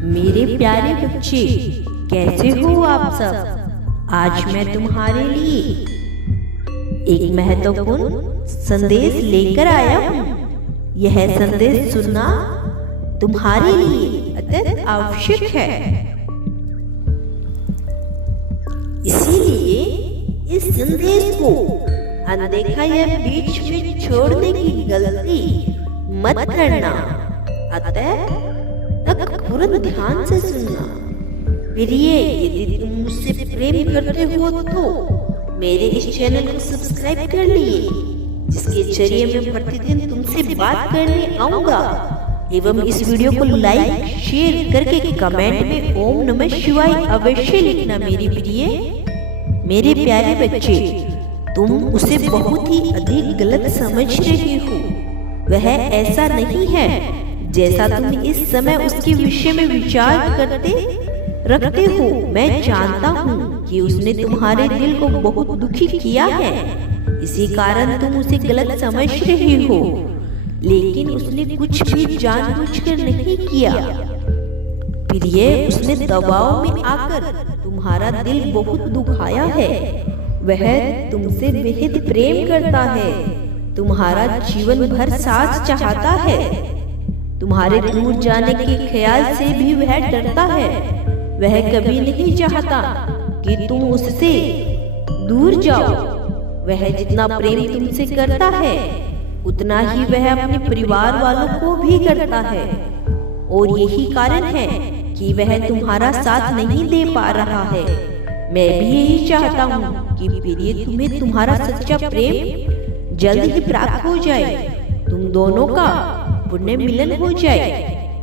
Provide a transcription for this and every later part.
मेरे प्यारे बच्चे, कैसे हो आप सब। आज मैं तुम्हारे लिए एक महत्वपूर्ण संदेश लेकर आया हूँ। यह संदेश सुनना तुम्हारे लिए अत्यंत आवश्यक है। इसीलिए इस संदेश को अनदेखा या बीच में छोड़ने की गलती मत करना। अतः तक पूरा ध्यान से सुनना। प्रिय, यदि तुम मुझसे प्रेम करते हो तो मेरे इस चैनल को सब्सक्राइब कर लिए, जिसके जरिए मैं प्रतिदिन तुमसे बात करने आऊंगा। एवं इस वीडियो को लाइक शेयर करके कमेंट में ओम नमः शिवाय अवश्य लिखना। मेरे प्रिय, मेरे प्यारे बच्चे, तुम उसे बहुत ही अधिक गलत समझ रहे हो। वह ऐसा नहीं है जैसा तुम इस समय उसके विषय में विचार रखते हो। मैं जानता हूँ कि उसने तुम्हारे दिल को बहुत दुखी किया है, इसी कारण तुम उसे गलत समझ रहे हो। लेकिन उसने कुछ भी जानबूझकर नहीं किया। प्रिय, उसने दबाव में आकर तुम्हारा दिल बहुत दुखाया है। वह तुमसे बेहद प्रेम करता है, तुम्हारा जीवन भर साथ चाहता है। तुम्हारे दूर जाने के ख्याल से भी वह डरता है। वह कभी नहीं चाहता कि तुम उससे दूर जाओ। वह जितना प्रेम तुमसे करता है, उतना ही वह अपने परिवार वालों को भी करता है। और यही कारण है कि वह तुम्हारा साथ नहीं दे पा रहा है। मैं भी यही चाहता हूँ कि प्रिय, तुम्हें तुम्हारा सच्चा प्रेम जल्द ही प्राप्त हो जाए, तुम दोनों का पुण्य मिलन हो जाए।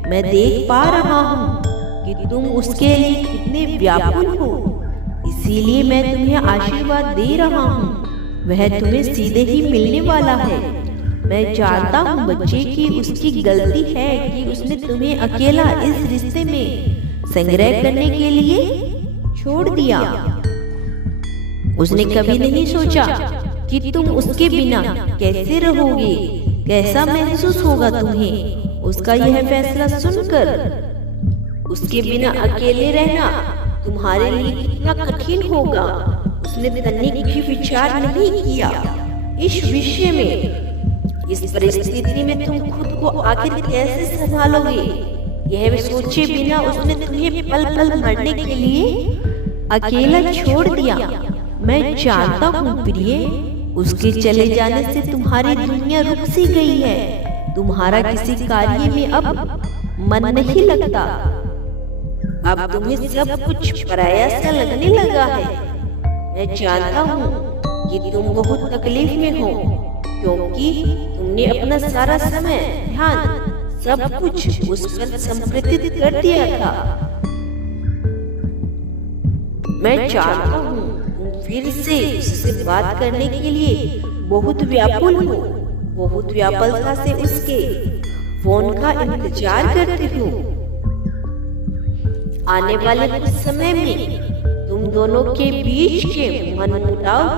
मैं देख पा रहा हूँ कि तुम उसके लिए कितने व्याकुल हो, इसीलिए मैं तुम्हें आशीर्वाद दे रहा हूँ। वह तुम्हें सीधे ही मिलने वाला है। मैं जानता हूँ बच्चे कि उसकी गलती है कि उसने तुम्हें अकेला इस रिश्ते में संग्रह करने के लिए छोड़ दिया। उसने कभी नहीं सोचा कि तुम उसके बिना कैसे रहोगे, कैसा महसूस होगा तुम्हें। उसका यह फैसला सुनकर उसके बिना अकेले रहना तुम्हारे लिए कितना कठिन होगा, उसने तनिक भी विचार नहीं किया इस विषय में। इस परिस्थिति में तुम खुद को आखिर कैसे संभालोगे, यह सोचे बिना उसने तुम्हें पल पल मरने के लिए अकेला छोड़ दिया। मैं जानता हूँ प्रिय, उसके चले जाने से तुम्हारी दुनिया रुक सी गई है। तुम्हारा किसी कार्य में अब मन नहीं लगता। अब तुम्हें सब कुछ पराया सा लगने लगा है। मैं जानता हूँ कि तुम बहुत तकलीफ में हो, क्योंकि तुमने अपना सारा समय, ध्यान, सब कुछ उस पर समर्पित कर दिया था। मैं जानता हूँ फिर से उससे बात करने के लिए बहुत व्याकुल हो, बहुत व्याकुलता से उसके फोन का इंतजार करते हो। आने वाले कुछ समय में तुम दोनों के बीच के मनमुटाव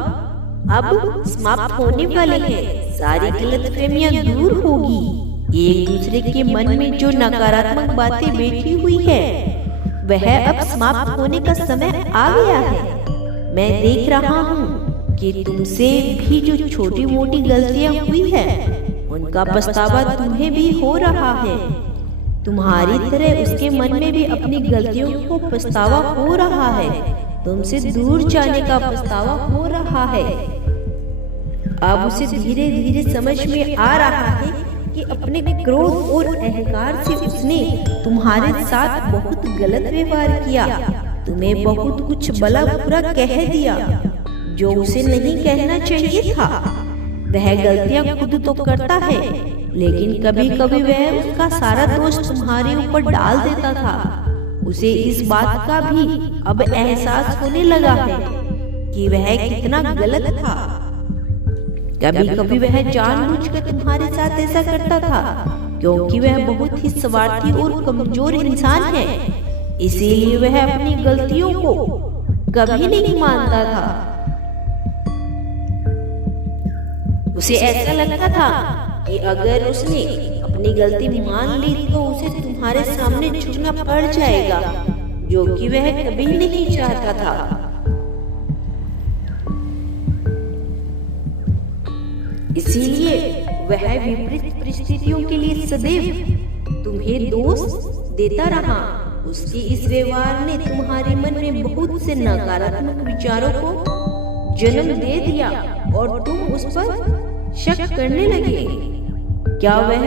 अब समाप्त होने वाले हैं। सारी गलतफहमियां दूर होगी। एक दूसरे के मन में जो नकारात्मक बातें बैठी हुई है, वह अब समाप्त होने का समय आ गया है। मैं देख रहा हूँ कि तुमसे भी जो छोटी मोटी गलतियाँ हुई है, उनका पछतावा तुम्हें भी हो रहा है। तुम्हारी तरह उसके मन में भी अपनी गलतियों को पछतावा हो रहा है। तुमसे दूर जाने का पछतावा हो रहा है। अब उसे धीरे धीरे समझ में आ रहा है कि अपने क्रोध और अहंकार से उसने तुम्हारे साथ बहुत गलत व्यवहार किया। तुम्हें बहुत कुछ भला बुरा कह दिया जो उसे नहीं कहना चाहिए था। वह गलतियां खुद तो करता है, लेकिन कभी कभी वह उसका सारा दोष तुम्हारे ऊपर डाल देता था। उसे इस बात का भी अब एहसास होने लगा है कि वह कितना गलत था। कभी कभी वह जानबूझकर तुम्हारे साथ ऐसा करता था, क्योंकि वह बहुत ही स्वार्थी और कमजोर इंसान है। इसीलिए वह अपनी गलतियों को कभी नहीं मानता था। उसे ऐसा लगता था कि अगर उसने अपनी गलती मान ली तो उसे तुम्हारे सामने झुकना पड़ जाएगा, जो कि वह कभी नहीं चाहता था। इसीलिए वह विपरीत परिस्थितियों के लिए सदैव तुम्हें दोष देता रहा। उसके इस व्यवहार ने तुम्हारे मन में बहुत से नकारात्मक विचारों को जन्म दे दिया और तुम उस पर शक करने लगे। क्या वह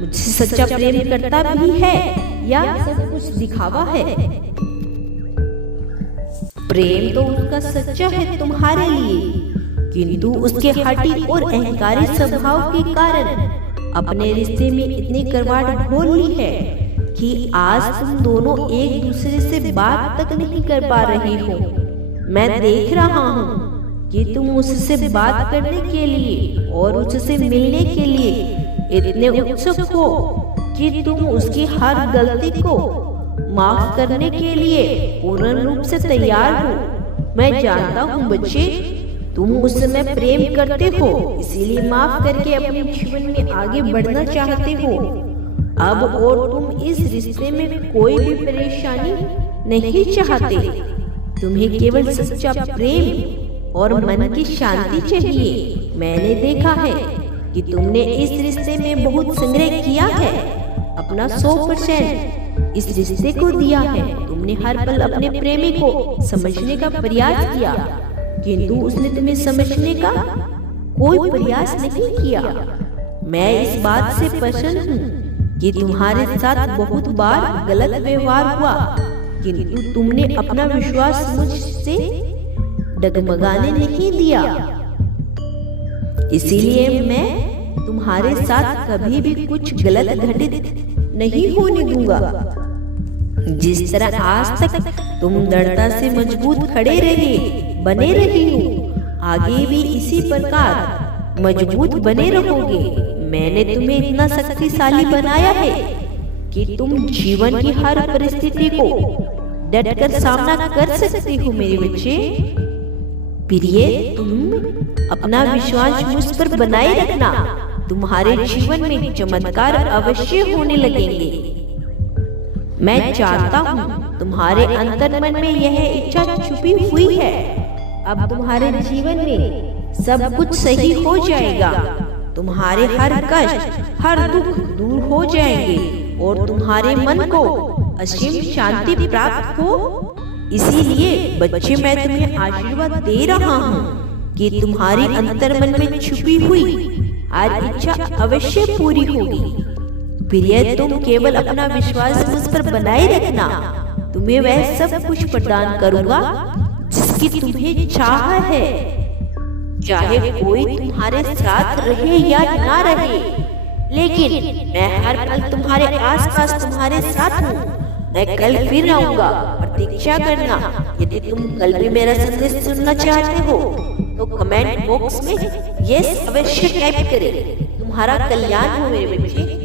मुझसे सच्चा प्रेम करता भी है या सब कुछ दिखावा है? प्रेम तो उसका सच्चा है तुम्हारे लिए, किंतु उसके हठी और अहंकारी स्वभाव के कारण अपने रिश्ते में इतनी करवाट घोल ली है कि आज तुम दोनों एक दूसरे से बात तक नहीं कर पा रहे हो। मैं देख रहा हूँ कि तुम उससे बात करने के लिए और उससे मिलने के लिए इतने उत्सुक हो कि तुम उसकी हर गलती को माफ करने के लिए पूर्ण रूप से तैयार हो। मैं जानता हूँ बच्चे, तुम उस समय प्रेम करते हो, इसीलिए माफ करके अपने जीवन में आगे बढ़ना चाहते हो। अब और तुम इस रिश्ते में कोई भी परेशानी नहीं चाहते। तुम्हें केवल सच्चा प्रेम और मन की शांति चाहिए। मैंने देखा है कि तुमने इस रिश्ते में बहुत संग्रह किया है, अपना 100% इस रिश्ते को दिया है। तुमने हर पल अपने प्रेमी को समझने का प्रयास किया, किंतु उसने तुम्हें समझने का कोई प्रयास नहीं किया। मैं इस बात से प्रसन्न हूँ कि तुम्हारे साथ बहुत बार गलत व्यवहार हुआ, किंतु तुमने अपना विश्वास मुझसे डगमगाने नहीं दिया। इसीलिए मैं तुम्हारे साथ कभी भी कुछ गलत घटित नहीं होने दूंगा। जिस तरह आज तक तुम दृढ़ता से मजबूत खड़े रहे, बने रहे हो, आगे भी इसी प्रकार मजबूत बने रहोगे। मैंने तुम्हें इतना शक्तिशाली बनाया है कि तुम जीवन की हर परिस्थिति को डटकर सामना कर सकते हो मेरे बच्चे। प्रिय, तुम अपना विश्वास मुझ पर बनाए रखना। तुम्हारे जीवन में चमत्कार अवश्य होने लगेंगे। मैं जानता हूँ तुम्हारे अंतर्मन में यह इच्छा छुपी हुई है। अब तुम्हारे जीवन में सब कुछ सही हो जाएगा। तुम्हारे हर कष्ट, हर दुख दूर हो जाएंगे और तुम्हारे मन को असीम शांति प्राप्त हो। इसीलिए बच्चे, मैं तुम्हें आशीर्वाद दे रहा हूँ कि तुम्हारी अंतर्मन में छुपी हुई हर इच्छा अवश्य पूरी होगी। प्रिय, तुम केवल अपना विश्वास मुझ पर बनाए रखना। तुम्हें वह सब कुछ प्रदान करूंगा जिसकी तुम्हें चाह है, चाहे कोई तुम्हारे साथ रहे या ना रहे, लेकिन मैं हर पल तुम्हारे आसपास तुम्हारे साथ हूँ। मैं कल फिर आऊंगा, प्रतीक्षा करना। यदि तुम कल भी मेरा संदेश सुनना चाहते हो तो कमेंट बॉक्स में यस अवश्य टाइप करें। तुम्हारा कल्याण हो मेरे बच्चे।